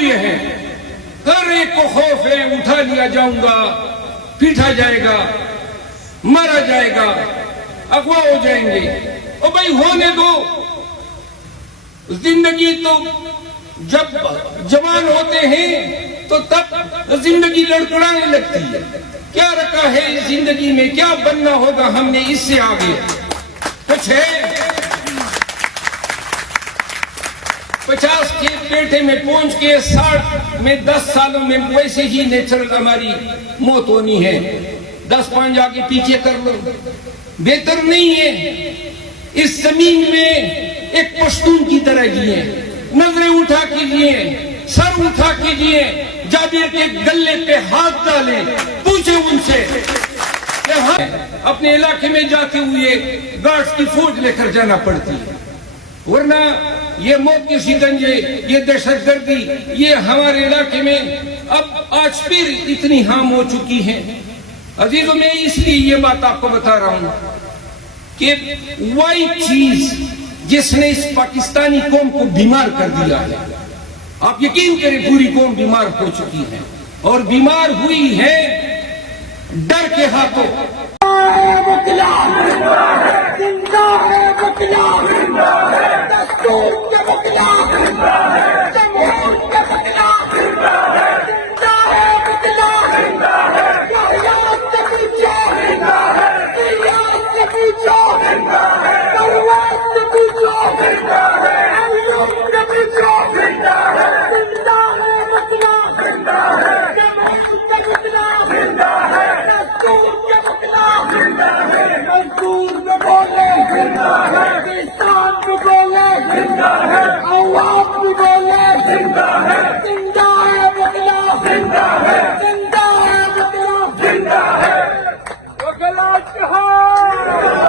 ہوئے ہیں، ہر ایک کو خوف ہے اٹھا لیا جاؤں گا، پیٹا جائے گا، مارا جائے گا، اغوا ہو جائیں گے۔ اور بھائی ہونے دو، زندگی تو جب جوان ہوتے ہیں تو تب زندگی لڑکڑانے لگتی ہے۔ کیا رکھا ہے اس زندگی میں، کیا بننا ہوگا ہم نے اس سے آگے، کچھ ہے؟ 50 کے پیٹے میں پہنچ کے 60 میں 10 سالوں میں ویسے ہی نیچرل ہماری موت ہونی ہے۔ 10 آگے پیچھے کر لو، بہتر نہیں ہے اس زمین میں ایک پشتون کی طرح جیے، نظریں اٹھا کے جیے، سر اٹھا کے جیے، جابر کے گلے پہ ہاتھ ڈالیں، پوچھیں ان سے کہ ہم اپنے علاقے میں جاتے ہوئے گارڈز کی فوج لے کر جانا پڑتی ہے، ورنہ یہ موت کے شکنجے، یہ دہشت گردی، یہ ہمارے علاقے میں اب آج پھر اتنی عام ہو چکی ہیں۔ عزیزوں، میں اس لیے یہ بات آپ کو بتا رہا ہوں کہ وہی چیز جس نے اس پاکستانی قوم کو بیمار کر دیا ہے، آپ یقین کریں پوری قوم بیمار ہو چکی ہے، اور بیمار ہوئی ہے ڈر کے ہاتھوں۔ وکلا جہاد